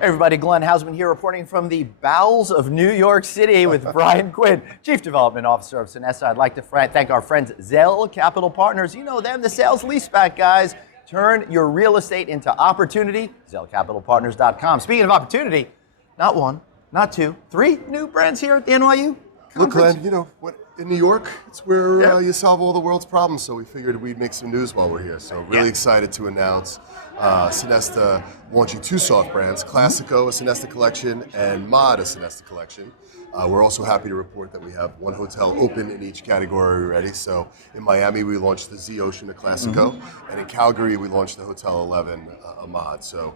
Hey everybody, Glenn Hausman here reporting from the bowels of New York City with Brian Quinn, Chief Development Officer of Sonesta. I'd like to thank our friends ZEL Capital Partners. You know them, the sales leaseback guys. Turn your real estate into opportunity, ZELCapitalPartners.com. Speaking of opportunity, not one, not two, three new brands here at the NYU Conf. Look, Glenn, you know what? In New York, it's where you solve all the world's problems. So we figured we'd make some news while we're here. So really excited to announce Sonesta launching two soft brands: Classico, a Sonesta collection, and Mod, a Sonesta collection. We're also happy to report that we have one hotel open in each category already. So in Miami, we launched the Z Ocean, a Classico, and in Calgary, we launched the Hotel 11, a Mod. So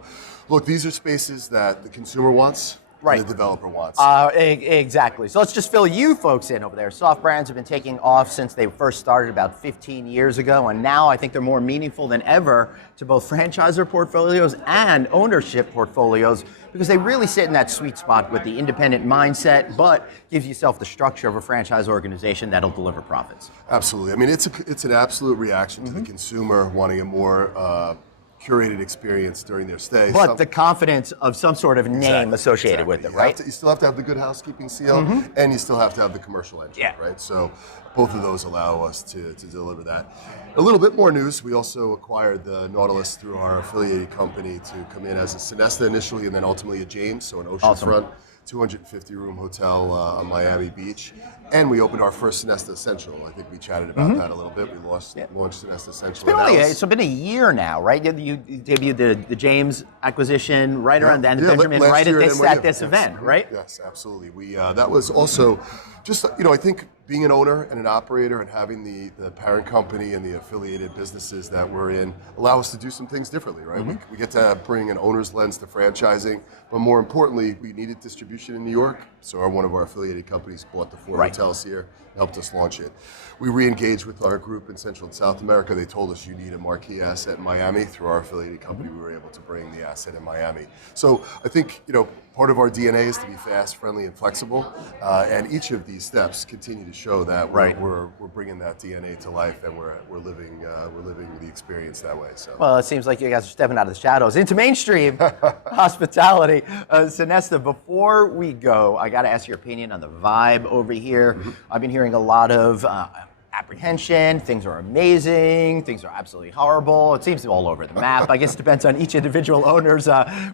look, these are spaces that the consumer wants. Right. The developer wants. Exactly. So let's just fill you folks in over there. Soft brands have been taking off since they first started about 15 years ago, and now I think they're more meaningful than ever to both franchisor portfolios and ownership portfolios because they really sit in that sweet spot with the independent mindset, but gives yourself the structure of a franchise organization that'll deliver profits. Absolutely. I mean, it's an absolute reaction to the consumer wanting a more curated experience during their stay. But the confidence of some sort of name associated with it, right? You still have to have the good housekeeping seal, and you still have to have the commercial engine, right? So both of those allow us to deliver that. A little bit more news, we also acquired the Nautilus through our affiliated company to come in as a Sonesta initially, and then ultimately a James, so an oceanfront. 250-room hotel on Miami Beach. And we opened our first Sonesta Essential. I think we chatted about that a little bit. We launched Sonesta Essential. It's been a year now, right? You debuted the James acquisition right around then, Benjamin, right at this event, right? Yes, absolutely. We that was also just, I think being an owner and an operator and having the parent company and the affiliated businesses that we're in allow us to do some things differently, right? We get to bring an owner's lens to franchising, but more importantly, we needed distribution in New York, so one of our affiliated companies bought the four hotels here and helped us launch it. We re-engaged with our group in Central and South America. They told us you need a marquee asset in Miami. Through our affiliated company, we were able to bring the asset in Miami. So I think, part of our DNA is to be fast, friendly, and flexible, and each of these steps continue to show that we're bringing that DNA to life, and we're living the experience that way. So. Well, it seems like you guys are stepping out of the shadows into mainstream hospitality. Sonesta, before we go, I got to ask your opinion on the vibe over here. I've been hearing a lot of apprehension, things are amazing, things are absolutely horrible. It seems all over the map. I guess it depends on each individual owner's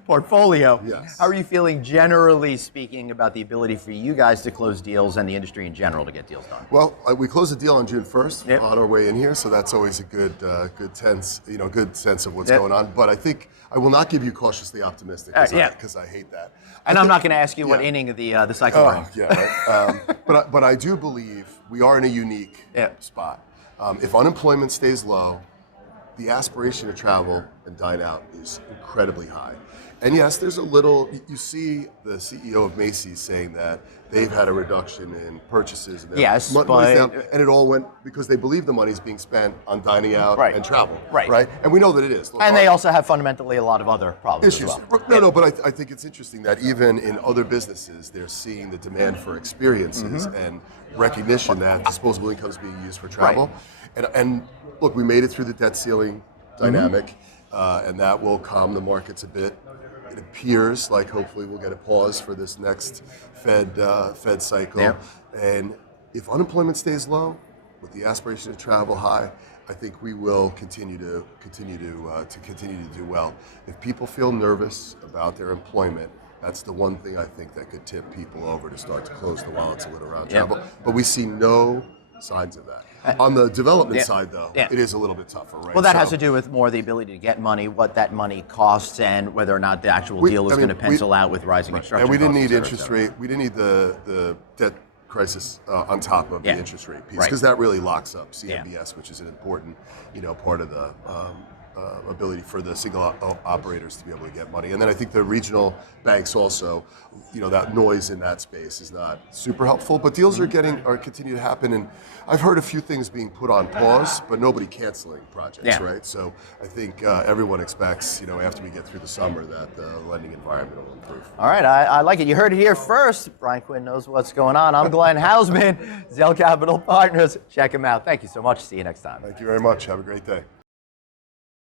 portfolio. Yes. How are you feeling generally speaking about the ability for you guys to close deals and the industry in general to get deals done? Well, we closed the deal on June 1st on our way in here, so that's always a good sense of what's going on. But I think I will not give you cautiously optimistic because I hate that. And I'm not going to ask you what inning of the cycle we're in. Yeah, right. But I do believe we are in a unique spot. If unemployment stays low, the aspiration to travel and dine out is incredibly high. And yes, there's a little, you see the CEO of Macy's saying that they've had a reduction in purchases. And and it all went because they believe the money's being spent on dining out and travel. Right. And we know that it is. And they also have fundamentally a lot of other problems issues as well. No, but I think it's interesting that even in other businesses, they're seeing the demand for experiences and recognition that disposable income is being used for travel. And look, we made it through the debt ceiling dynamic, and that will calm the markets a bit. It appears like hopefully we'll get a pause for this next Fed cycle. And if unemployment stays low, with the aspiration to travel high, I think we will continue to do well. If people feel nervous about their employment, that's the one thing I think that could tip people over to start to close the wallets a little around travel. But we see no signs of that. On the development side, though, it is a little bit tougher, right? Well, that has to do with more the ability to get money, what that money costs, and whether or not the actual deal is going to pencil out with rising construction costs. And we didn't need interest rate. We didn't need the debt crisis on top of the interest rate piece, because that really locks up CMBS, which is an important, part of the ability for the single operators to be able to get money. And then I think the regional banks also, that noise in that space is not super helpful, but deals are continue to happen. And I've heard a few things being put on pause, but nobody canceling projects, right? So I think everyone expects, after we get through the summer, that the lending environment will improve. All right, I like it. You heard it here first. Brian Quinn knows what's going on. I'm Glenn Hausman, ZEL Capital Partners. Check him out. Thank you so much. See you next time. Thank you very much. Have a great day.